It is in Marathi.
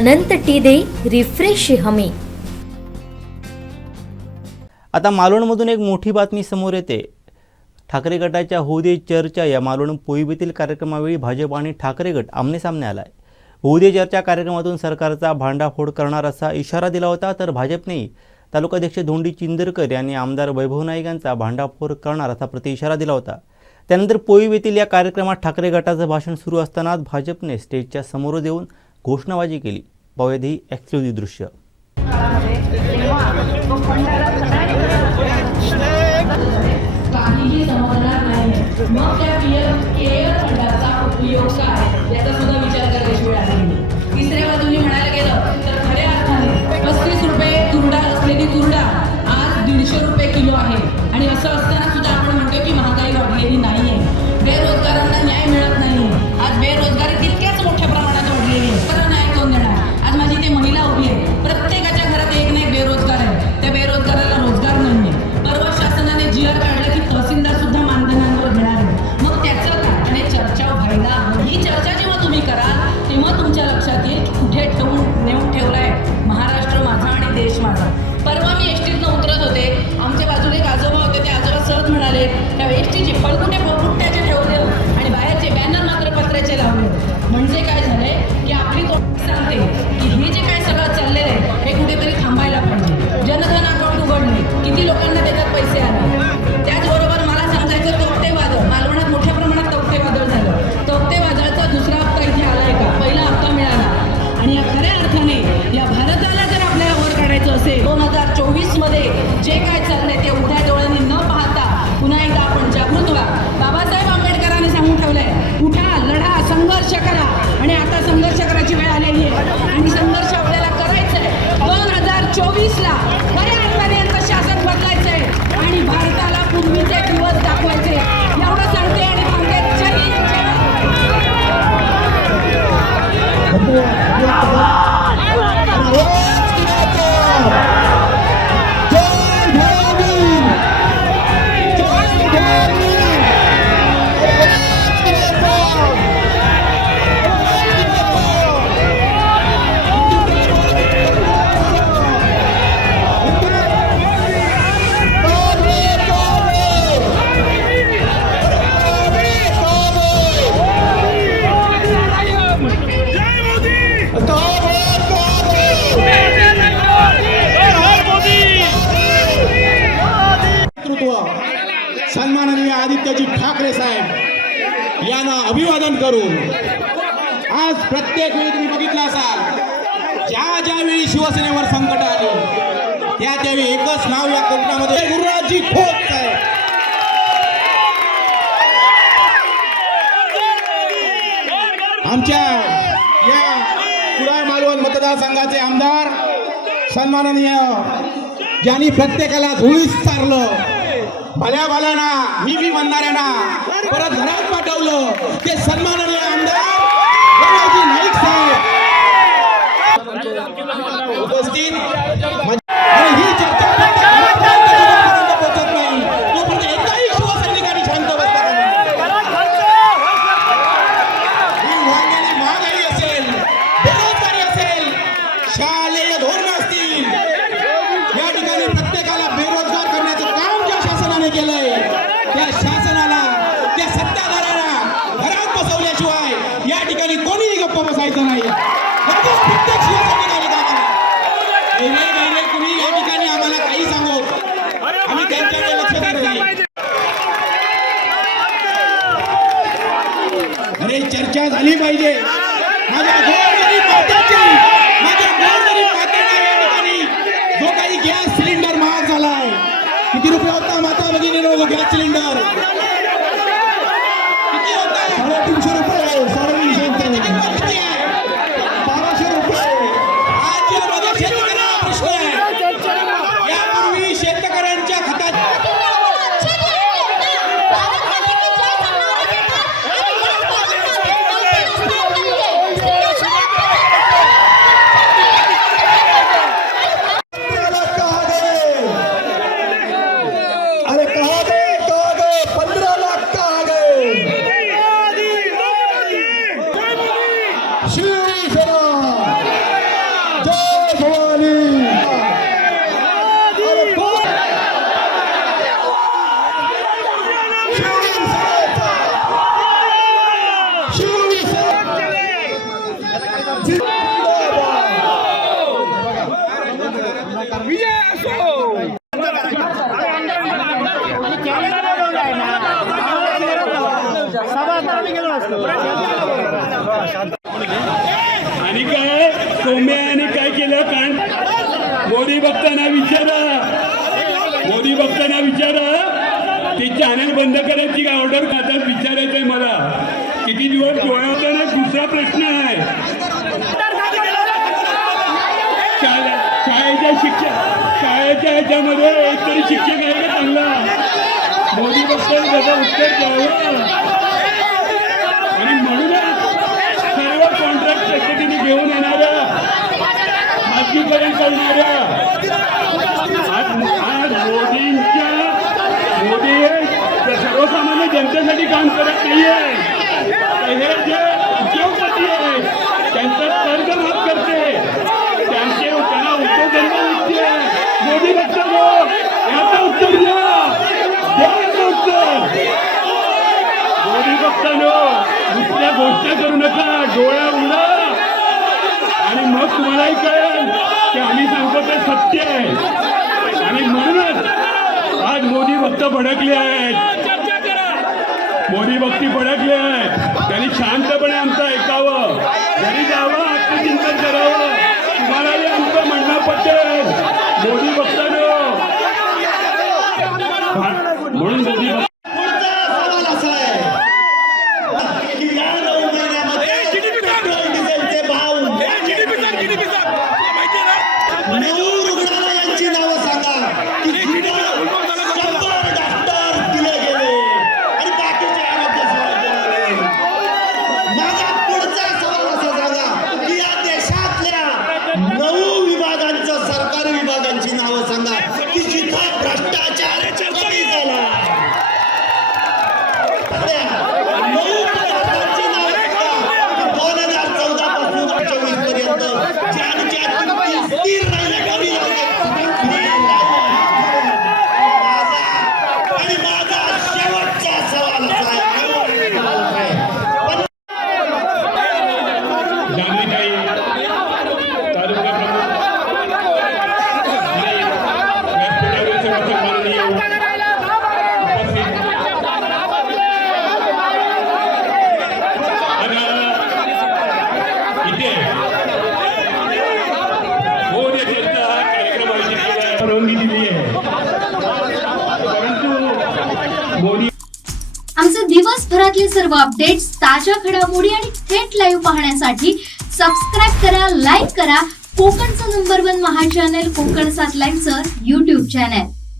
अनंत टीदे रिफ्रेश हमी। आता मालवणमधून एक मोठी बातमी समोर येते। ठाकरे गटाच्या होऊ दे चर्चा या मालवण पोईबीतील कार्यक्रमावेळी भाजप आणि ठाकरे गट आमनेसामने आलाय। होऊ दे चर्चा कार्यक्रमातून सरकारचा भांडाफोड करणार असा इशारा दिला होता, तर भाजपने तालुकाध्यक्ष धोंडी चिंदरकर यांनी आमदार वैभव नाईक यांचा भांडाफोड करणार असा प्रतिइशारा दिला होता। त्यानंतर पोईब येथील या कार्यक्रमात ठाकरे गटाचं भाषण सुरू असतानाच भाजपने स्टेजच्या समोर येऊन घोषणाबाजी केली। पाहूयात ही एक्सक्लुझिव्ह दृश्य। काहीही समजणार नाही, मग त्या केअर फंडाचा उपयोग काय याचा सुद्धा विचार करायची वेळ आली। तिसऱ्या बाजूने म्हणायला गेलं तर खऱ्या अर्थाने 35 रुपये तुरडा असलेली तुरडा आज 150 रुपये किलो आहे। आणि असं असताना सुद्धा आपण म्हणतो की महागाई वाढलेली नाहीये, बेरोजगारांना न्याय मिळत नाही। आज बेरोजगारी तितक्याच मोठ्या प्रमाणात वाढलेली आहे, तर न्याय कोण देणार? आज माझी ते महिला उभी आहे, प्रत्येकाच्या घरात एक ना एक बेरोजगार आहे, त्या बेरोजगाराला रोजगार नाहीये। परवा शासनाने जीआर काढला की तहसीलदार सुद्धा मानधनांवर घेणार आहे। मग त्याचं आणि चर्चा व्हायला ही चर्चा जेव्हा तुम्ही कराल तेव्हा तुमच्या लक्षात येईल की कुठे नेऊन ठेवलाय महाराष्ट्र माझा आणि देश माझा। परवा मी एसटीतनं उतरत होते, आमच्या बाजूला एक आजोबा होते, ते आजोबा सहज म्हणाले त्या एसटीचे पळकुटे पोपट्याचे ठेवले आणि बाहेरचे बॅनर मात्र पत्र्याचे लावले। म्हणजे काय झालंय की आपली सांगते की हे जे काय सगळं चाललेलं आहे हे कुठेतरी थांबायला पाहिजे। जनधन अकाउंट उघडणे, किती लोकांना त्याच्यात पैसे आले। त्याचबरोबर मला सांगायचं तोक्ते वादळ, मालवणात मोठ्या प्रमाणात तोक्ते वादळ झालं। तोक्ते वादळाचा दुसरा हप्ता इथे आलाय का? पहिला हप्ता मिळाला। आणि या खऱ्या अर्थाने या भारताला जर आपल्याला वर काढायचं असेल 2024 मध्ये जे काय चाललंय ते उघड्या डोळ्यांनी न पाहता पुन्हा एकदा आपण जागृत व्हा। बाबासाहेब आंबेडकरांनी सांगून ठेवलंय उठा, लढा, संघर्ष करा। आणि आता संघर्ष करायची वेळ आलेली आहे आणि संघर्ष आपल्याला करायचंय। 2024ला खऱ्या अर्थाने यांचं शासन बदलायचंय आणि भारताला पूर्वीचे दिवस दाखवायचे। एवढं सांगते आणि सांगते जय हिंद, जय सन्माननीय आदित्यजी ठाकरे साहेब यांना अभिवादन करून आज प्रत्येक वेळी तुम्ही बघितलं असाल ज्यावेळी शिवसेनेवर संकट आले त्यावेळी एकच नाव या कोकणामध्ये गुरुराजजी खोत साहेब। आमच्या या कुडाळ मालवण मतदारसंघाचे आमदार सन्माननीय ज्यांनी प्रत्येकाला धुळीस सारलं, भल्या भल्याना मी म्हणणाऱ्यांना परत घरात पाठवलं, ते सन्माननीय आमदार वैभवजी नाईक साहेब उपस्थित। आणि ही चर्चा पोहोचत नाही तोपर्यंत एकाही शिवसैनिकांनी शांत बसला ही वाढलेली महागाई असेल, बेरोजगारी असेल, शालेय धोरण असतील, या ठिकाणी प्रत्येकाला बेरोजगार करण्याचं काम ज्या शासनाने केलंय त्या शासनाला, त्या सत्ताधाऱ्यांना घरात बसवल्याशिवाय या ठिकाणी कोणीही गप्प बसायचं नाही। प्रत्येक शिवसैनिकाने तुम्ही या ठिकाणी आम्हाला काही सांगू, आम्ही त्यांच्याकडे लक्ष देत नाही। अरे चर्चा झाली पाहिजे। माझ्या गोरगरीब मातेला या ठिकाणी जो काही गॅस सिलेंडर महाग झालाय, किती रुपये होता माता भगिनीनो गॅस सिलेंडर? किती होता? 350 रुपये, 350 किती आहे? 1200 रुपये। आज यामध्ये शेतकऱ्यांना प्रश्न आहे, यापूर्वी शेतकऱ्यांच्या खात्यात विचारा, मोदी भक्तांना विचारा, ते चॅनल बंद करायची का ऑर्डर खातात विचारायचंय मला. किती दिवस डोळा होता ना. दुसरा प्रश्न आहे, शाळेच्या ह्याच्यामध्ये एकतरी शिक्षक आहे का चांगला? मोदी भक्तांनी त्याचं उत्तर द्यावं. आणि म्हणूनच सर्व कॉन्ट्रॅक्ट पद्धतीने घेऊन येणाऱ्या, खाजगीकरण करणाऱ्या, आज मोदी सर्वसामान्य जनतेसाठी काम करत नाहीये. हे जे उद्योगपती आहे त्यांचं कर्ज माफ करते, त्यांना उद्योगधंदा विकते. मोदी भक्तांनो, याचं उत्तर द्या, याचं उत्तर. मोदी भक्तांनो, दुसऱ्या गोष्टी करू नका, डोळ्या उघडा आणि मग तुम्हालाही कळेल की आम्ही सांगतो ते सत्य आहे. आणि म्हणूनच आज मोदी भक्त भडकले आहेत, मोदी भक्ती भडकले आहेत. त्यांनी शांतपणे आमचं ऐकावं, घरी जावं, आत्मचिंतन करावं. तुम्हालाही आमचं म्हणणं पटेल. मोदी भक्तांनो, म्हणून मोदी भक्त पुढचा सवाल असा आहे की या 9 महिन्यामध्ये पेट्रोल डिझेलचे भाव, 9 रुग्णालयांची नावं सांगा की जिथं 100 डॉक्टर दिले गेले आणि बाकीचे आरोग्य सेवा दिले. माझा पुढचा सवाल असा सांगा की या देशातल्या 9 विभागांचं, सरकारी विभागांची नावं सांगा की जिथं भ्रष्टाचार कमी झाला. 9 पदार्थांची नावं सांगा की 2014 पासून 2024 पर्यंत ज्यांच्या किमती स्थिर राहिल्या, कमी झाल्या. आणि माझा शेवटचा सवाल असा आहे, जामनेकारी तालुका प्रमुख आणि व्यासपीठावरचे वाचक माननीय उपस्थित. आता इथे मोदी चर्चा हा कार्यक्रम आयोजित केला आहे, परवानगी दिली आहे. परंतु मोदी आमचे दिवसभरातले सर्व अपडेट्स, ताज्या घडामोडी आणि थेट लाईव्ह पाहण्यासाठी सबस्क्राईब करा, लाईक करा कोकणचं नंबर 1 महा चॅनल कोकण 7 लाईनचं YouTube चॅनल.